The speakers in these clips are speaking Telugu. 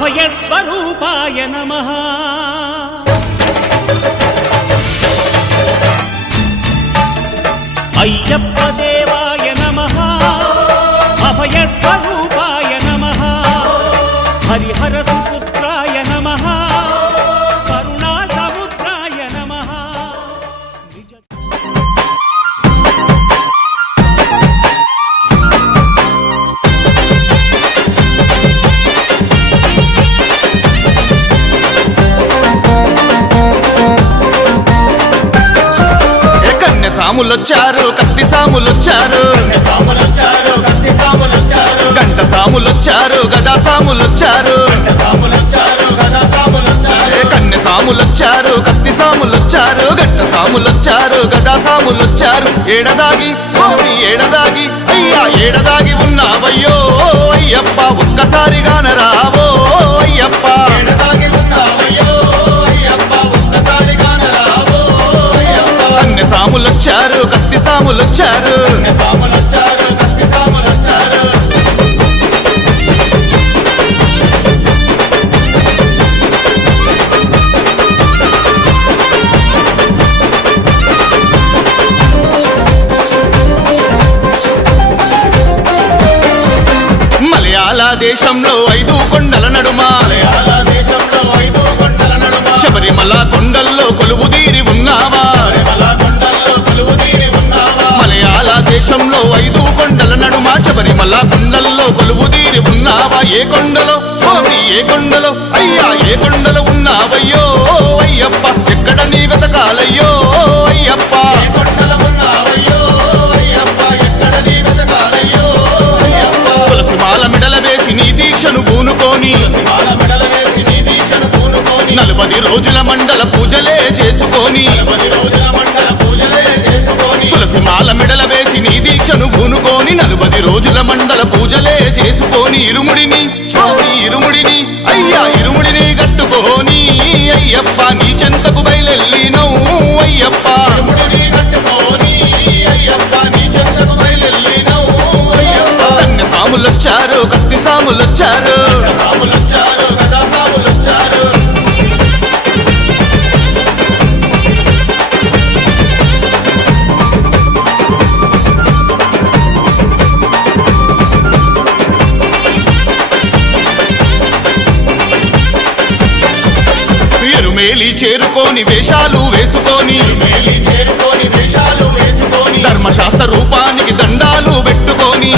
అభయస్వరూపాయ నమః అయ్యప్ప దేవాయ నమః అభయస్వరూపాయ నమః హరిహర సుపుత్రాయ నమః కరుణా సముద్రాయ నమః సాములొచ్చారు కత్తి సాములొచ్చారు గంట సాములొచ్చారు గదా సాములొచ్చారు కన్నె సాములొచ్చారు కత్తి సాములొచ్చారు గంట సాములొచ్చారు గదా సాములొచ్చారు ఏడదాగి స్వామి ఏడదాగి అయ్యా ఏడదాగి ఉన్నావయ్యో అయ్యప్ప ఒక్కసారిగా నరావో అయ్యప్ప సాములొచ్చారు కత్తి సాములొచ్చారు మలయాళ దేశంలో 5 కొండల నడుమ శబరిమల కొండల్లో కొలువుదీరి ఉన్నావా మలయాళ దేశంలో 5 కొండల నడుమ శబరిమల కొండల్లో కొలువుదీరి ఉన్నావా ఏ కొండలో స్వామి ఏ కొండలో అయ్యా ఏ కొండలో ఉన్నావయ్యో అయ్యప్ప ఎక్కడ నీ వెతకాలయ్యో అయ్యప్ప తులసిమాల మెడల వేసి నీ దీక్షను పూనుకొని 40 రోజుల మండల పూజలే చేసుకొని తులసిమాల మెడల వేసి నీ దీక్షను పూనుకొని 40 రోజుల మండల పూజలే చేసుకొని ఇరుముడిని స్వామి ఇరుముడిని అయ్యా ఇరుముడిని కట్టుకొని అయ్యప్ప నీ చెంతకు బయలెల్లినవు అయ్యప్ప కన్నె సాములొచ్చారు కత్తి సాములొచ్చారు ఎరుమేలి చేరుకొని వేషాలు వేసుకొని ధర్మశాస్త్ర రూపానికి దండాలు పెట్టుకొని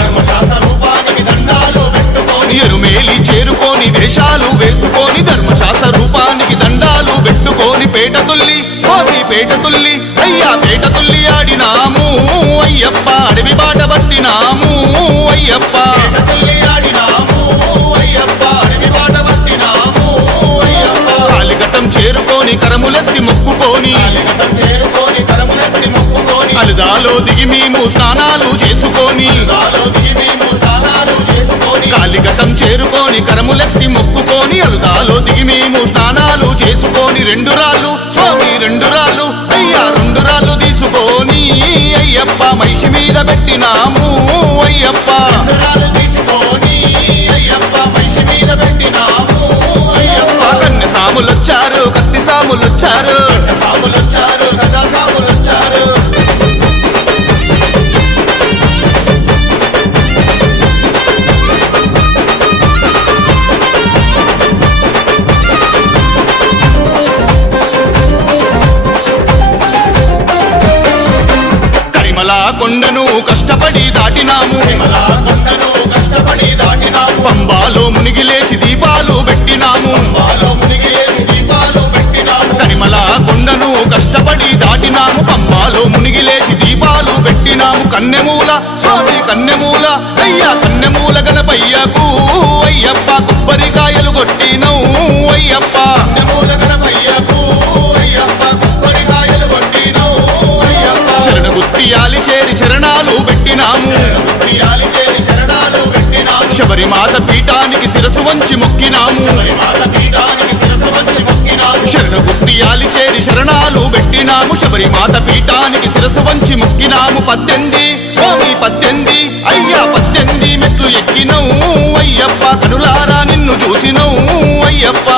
ఎరుమేలి చేరుకొని వేషాలు వేసుకొని ధర్మశాస్త్ర రూపానికి దండాలు పెట్టుకొని పేట తుల్లి స్వామి పేట తుల్లి అయ్యా పేట తుల్లి ఆడినాము అయ్యప్ప అడవి బాట పట్టినాము అయ్యప్ప కాలిఘట్టం చేరుకొని కరములెత్తి మొక్కుకొని అలుదాలో దిగి మేము స్నానాలు చేసుకొని కాలిఘట్టం చేరుకొని కరములెత్తి మొక్కుకొని అలుదాలో దిగి మేము స్నానాలు చేసుకొని 2 రాళ్ళు స్వామి 2 రాళ్ళు అయ్యా 2 రాళ్ళు తీసుకొని అయ్యప్ప మహిషి మీద పెట్టినాము అయ్యప్ప కన్నె సాములొచ్చారు కత్తి సాములొచ్చారు గదా సాములొచ్చారు కరిమల కొండను కష్టపడి దాటినాము పంబాలో మునిగి లేచి దీపాలు పెట్టినాము కరిమల కొండను కష్టపడి దాటినాము పంబాలో మునిగి లేచి దీపాలు పెట్టినాము కన్నెమూల స్వామి కన్నెమూల అయ్యా కన్నెమూల గణపయ్యకు అయ్యప్ప కొబ్బరికాయలు కొట్టినవు అయ్యప్ప శరణగుత్తియాలి చేరి శరణాలు పెట్టినాము శబరిమాత పీఠానికి శిరసు వంచి మొక్కినాము శరణగుత్తియాలి చేరి శరణాలు పెట్టినాము శబరిమాత పీఠానికి శిరసు వంచి మొక్కినాము 18 స్వామి 18 అయ్యా 18 మెట్లు ఎక్కినవు అయ్యప్ప కనులారా నిన్ను చూసినవు అయ్యప్ప